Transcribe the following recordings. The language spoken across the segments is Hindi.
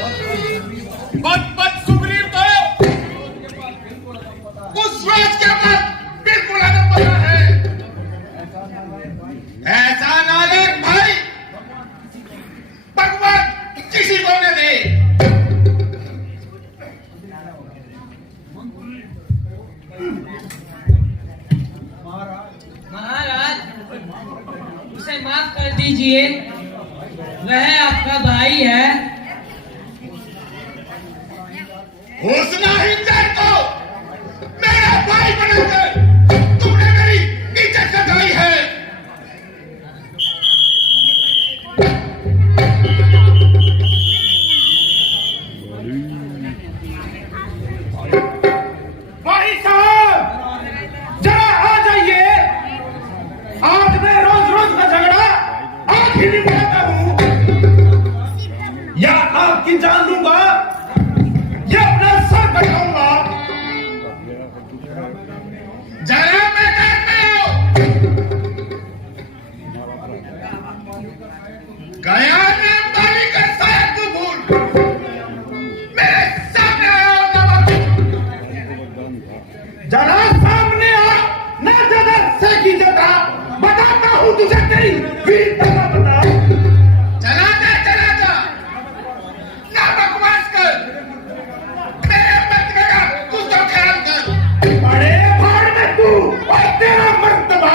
बद सुग्रीव को उस राज के बाद बिल्कुल अदब पता है। ऐसा नालायक भाई भगवान किसी को न दे। महाराज उसे माफ कर दीजिए, वह आपका भाई है। घोषणा हिंसा को मेरा भाई बनाकर तुमने मेरी इज्जत घटाई है। भाई साहब जरा आ जाइए। आज मैं रोज रोज का झगड़ा आखिर निभाता हूँ, या आपकी जान लूंगा या अपना सर कटाऊंगा। जरा मैदान में आओ। गया नामदारी का शायद तू भूल। मेरे सामने आओ नमक। जरा सामने आ, ना ज्यादा से की जता। बताता हूँ तुझे तेरी वीरता का पता। चला जा ना बकवास कर। मेरे मर्तबे का कुछ तो ख्याल कर। बड़े भाड़ में तू और तेरा मर्तबा,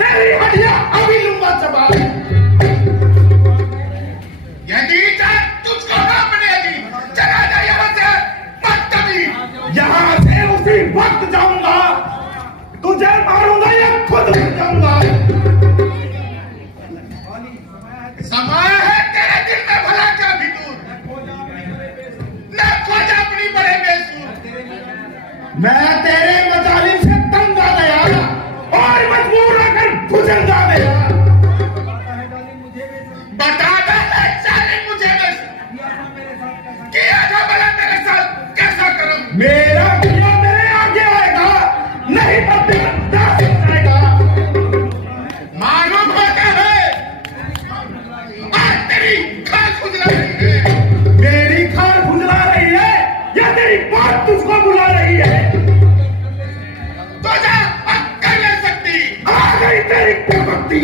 तेरी हड्डियां अभी लूंगा चबा। यदि जान तुझको ना बनेगी, चला जा यहाँ से। मत कभी यहाँ से उसी वक्त जाऊंगा, तुझे मारूंगा या खुद मर जाऊंगा। समय है तेरे दिल में भला क्या भितूर। न खोज अपनी बड़े बेसूर। मैं तेरे मजालिम से तंग आ गया और मजबूर होकर गुजर जा गया। बता दे जालिम मुझे किया था भला तेरे साथ कैसा करूं। मेरा भैया मेरे आगे आएगा, नहीं तो तेरा दास जाएगा। मालूम होता है आज तेरी खाल खुजला रही है। मेरी खाल खुजला रही है या तेरी बात तुझको बुला रही है? तो जा अब कर ले सकती। आ गई तेरी प्रवृत्ति।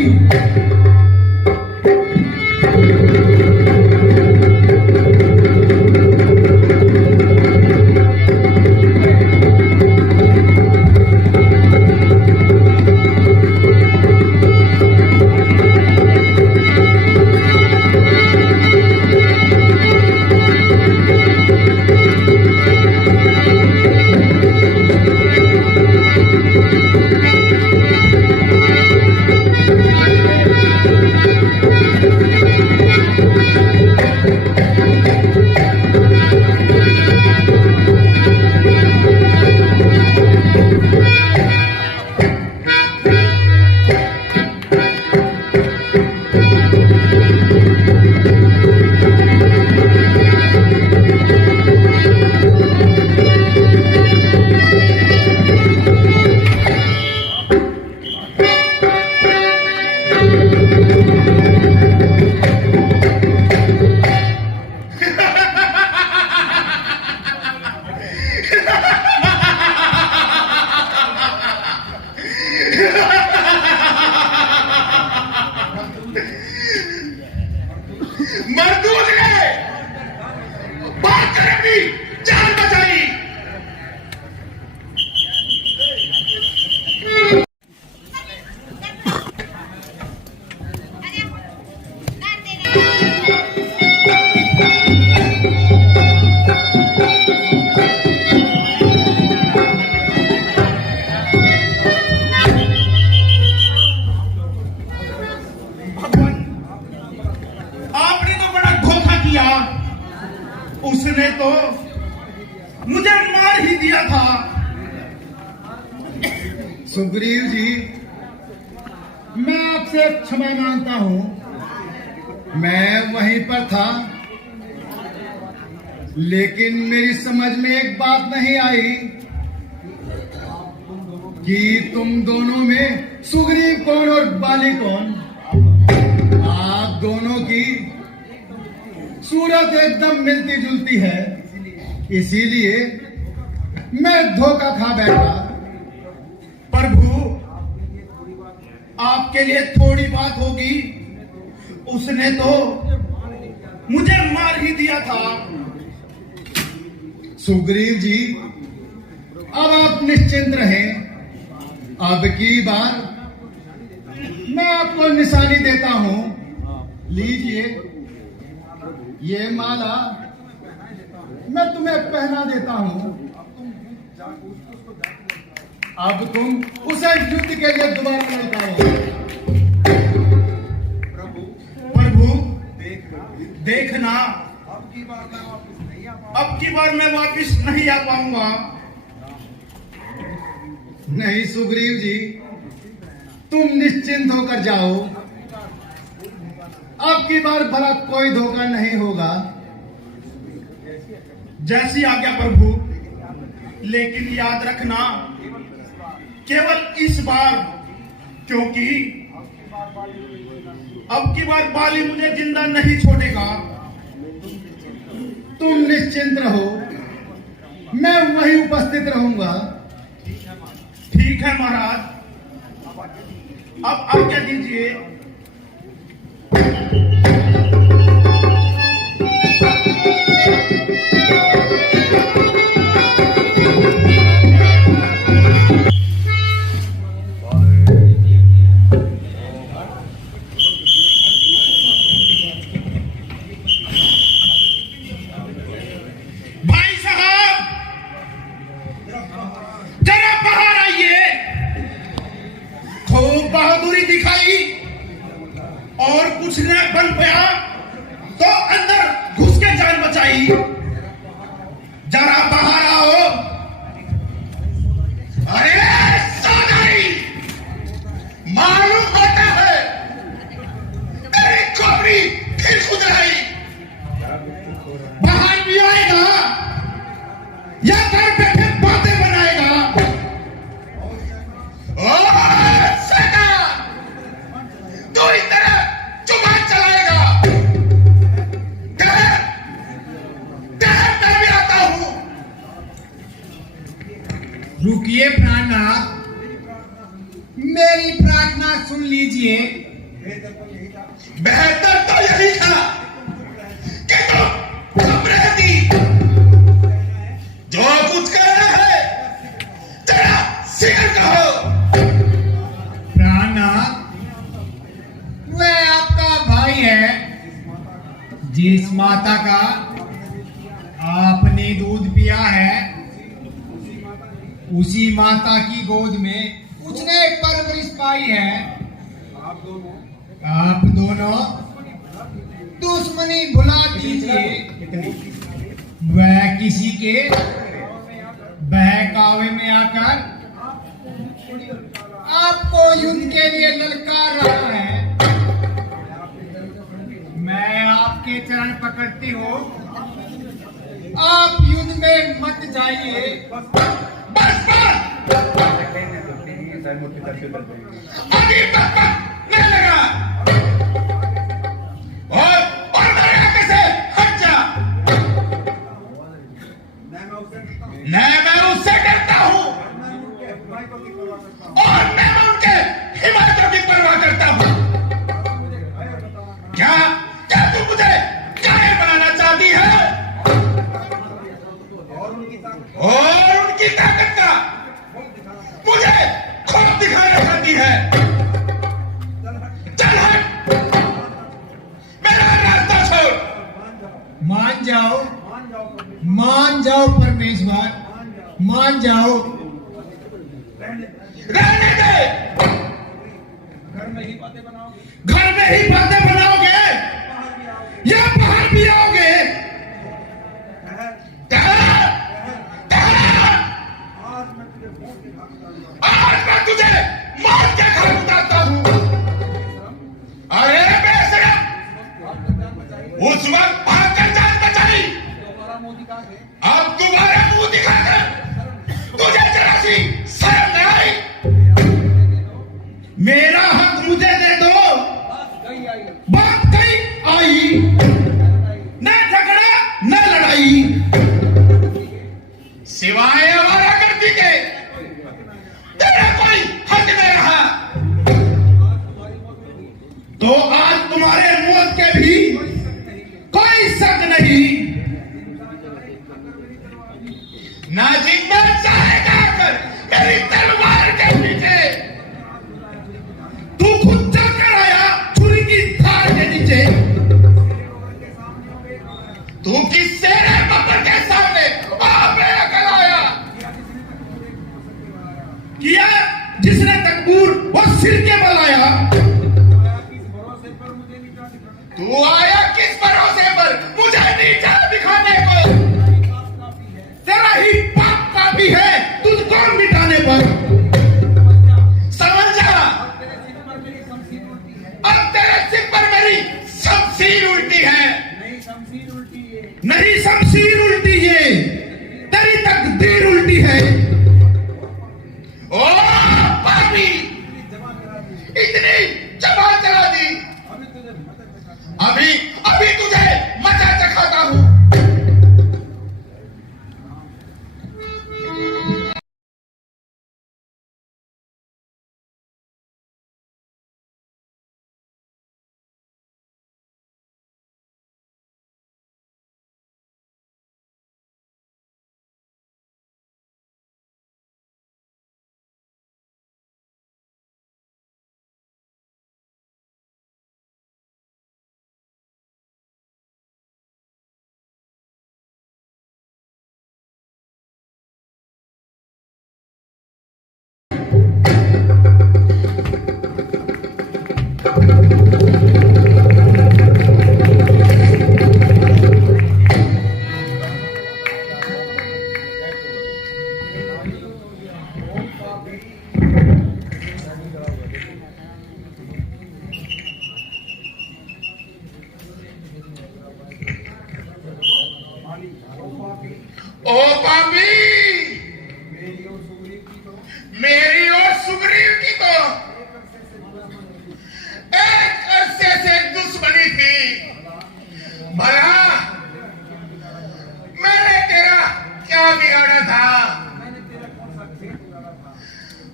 मरदूद ने बात कर अपनी जान बचाई। उसने तो मुझे मार ही दिया था। सुग्रीव जी, मैं आपसे क्षमा मांगता हूं। मैं वहीं पर था, लेकिन मेरी समझ में एक बात नहीं आई कि तुम दोनों में सुग्रीव कौन और बाली कौन। आप दोनों की सूरत एकदम मिलती जुलती है, इसीलिए मैं धोखा खा बैठा। प्रभु, आपके लिए थोड़ी बात होगी, उसने तो मुझे मार ही दिया था। सुग्रीव जी, अब आप निश्चिंत रहें। अब की बार मैं आपको निशानी देता हूं, लीजिए ये माला मैं तुम्हें पहना देता हूं। अब तुम उसे युद्ध के लिए दोबारा ललकारो। प्रभु, देखना अब की बार मैं वापिस नहीं आ पाऊंगा। नहीं सुग्रीव जी, तुम निश्चिंत होकर जाओ। अब की बार भला कोई धोखा नहीं होगा। जैसी आज्ञा प्रभु, लेकिन याद रखना केवल इस बार, क्योंकि अब की बार बाली मुझे जिंदा नहीं छोड़ेगा। तुम निश्चिंत रहो, मैं वहीं उपस्थित रहूंगा। ठीक है महाराज, अब आज्ञा दीजिए। भाई साहब, जरा बाहर आइए। खूब बहादुरी दिखाई और कुछ न बन पाया तो अंदर घुस के जान बचाई। जरा बाहर आओ। अरे सोनाई, मालूम होता है तेरी खोपड़ी फिर खुद आई। बाहर भी आएगा या घर पे फिर बातें बनाएगा। ओ शैतान, तू इस तरह जुबान चलाएगा। मैं भी आता हूं। रुकिए प्राणनाथ, मेरी प्रार्थना सुन लीजिए। बेहतर तो यही था कि तुम चुप रहती। जो कुछ कर रहा है तेरा शेर कहो। प्राणनाथ, वह आपका भाई है जिस माता का आपने दूध पिया है, उसी माता की गोद में उसने परवरिश पाई है। आप दोनों दुश्मनी भुला दीजिए। वह किसी के बहकावे में आकर आपको युद्ध के लिए ललकार रहा है। मैं आपके चरण पकड़ती हूँ, आप युद्ध में मत जाइए। बस अभी तक नहीं लगा। और मेरे आगे से हट जा। मैं उससे डरता हूँ और मैं उनके हिमालय की परवाह करता हूँ। क्या क्या तू मुझे कायर बनाना चाहती है? और उनकी ताकत का मुझे खौफ दिखाना चाहती है। चल हट, मेरा रास्ता छोड़। मान जाओ परमेश्वर, मान जाओ। रहने दे। घर में ही बातें बनाओगे या बाहर भी आओगे? आज मैं तुझे मार के घर उतारता हूं। अरे बेशरम, उस वक्त भागकर जान बचाई, अब तुम्हारा मुंह दिखाकर तुझे जरा सी शर्म न आई? मेरा हक मुझे दे दो। बात कहीं आई नहीं। सिवाय आवारागर्दी के तेरा कोई हक नहीं रहा। तो आज तुम्हारे मौत के भी कोई शक नहीं। ना जिंदा चाहेगा कर मेरी तलवार के पीछे। तू खुद जाकर आया छुरी की धार के नीचे। तू किससे रे बब्बर के सामने आपने अकल आया किया जिसने तकबूर और सिर के बल आया। तू आया किस भरोसे पर मुझे नीचा दिखाने को। तेरा ही पाप काफी है तुझको मिटाने पर। समझ जा अब तेरे सिर पर मेरी शमशीर उल्टी है। नहीं शमशीर उल्टी है तेरी तकदीर उल्टी है। ओ पापी इतनी जबान चला दी। अभी अभी तुझे मजा चखाता हूं। ओ पापी मेरी और सुग्रीव की तो एक अरसे से दुश्मनी थी। भला मैंने तेरा क्या बिगाड़ा था।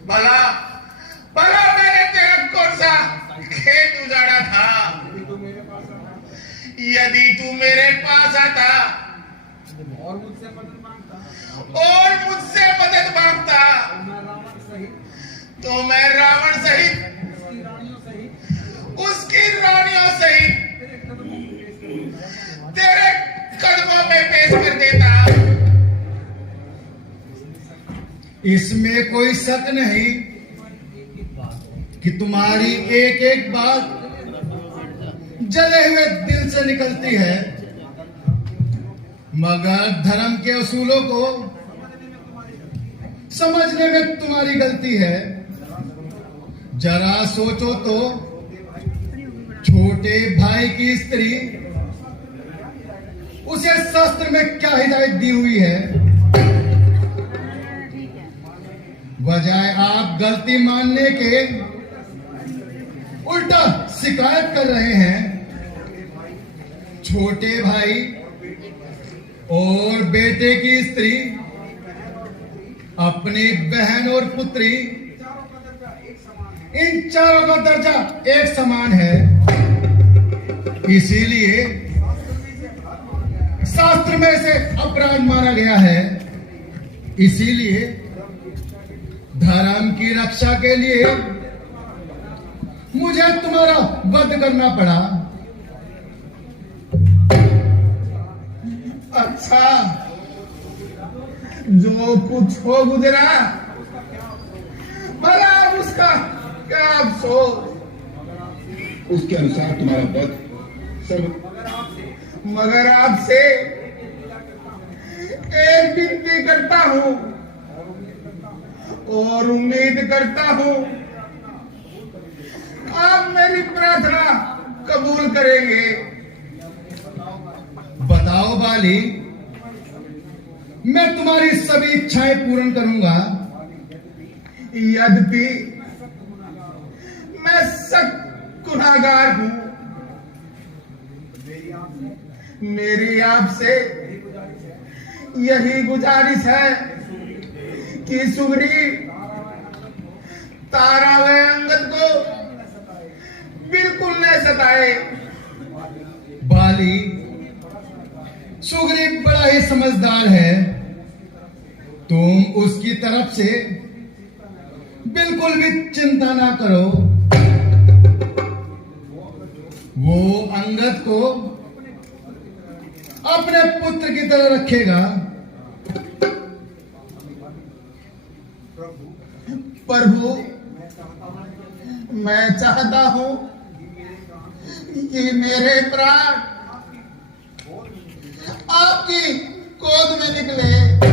भला भला मैंने तेरा कौन सा खेत उजाड़ा था। यदि तू मेरे पास आता और मुझसे मदद मांगता तो मैं रावण सहित उसकी रानियों सहित तेरे कदमों में पेश कर देता। इसमें कोई शक नहीं कि तुम्हारी एक एक बात जले हुए दिल से निकलती है, मगर धर्म के असूलों को समझने में तुम्हारी गलती है। जरा सोचो तो छोटे भाई की स्त्री उसे शास्त्र में क्या हिदायत दी हुई है। बजाय आप गलती मानने के उल्टा शिकायत कर रहे हैं। छोटे भाई और बेटे की स्त्री अपनी बहन और पुत्री इन चारों का दर्जा एक समान है। इसीलिए शास्त्र में इसे अपराध माना गया है। इसीलिए धर्म की रक्षा के लिए मुझे तुम्हारा वध करना पड़ा। अच्छा जो कुछ हो गुजरा भला उसका क्या अफसोस। उसके अनुसार तुम्हारा वध सब। मगर आपसे एक विनती करता हूं और उम्मीद करता हूं आप मेरी प्रार्थना कबूल करेंगे। बताओ बाली, मैं तुम्हारी सभी इच्छाएं पूर्ण करूंगा। यद्यपि मैं सख्त गुनाहगार हूं। मेरी आपसे यही गुजारिश है कि सुग्रीव तारा व अंगद को बिल्कुल न सताए। बाली, सुग्रीव बड़ा ही समझदार है, तुम उसकी तरफ से बिल्कुल भी चिंता ना करो। वो अंगद को अपने पुत्र की तरह रखेगा। प्रभु, मैं चाहता हूं कि मेरे प्राण आपकी गोद में निकले।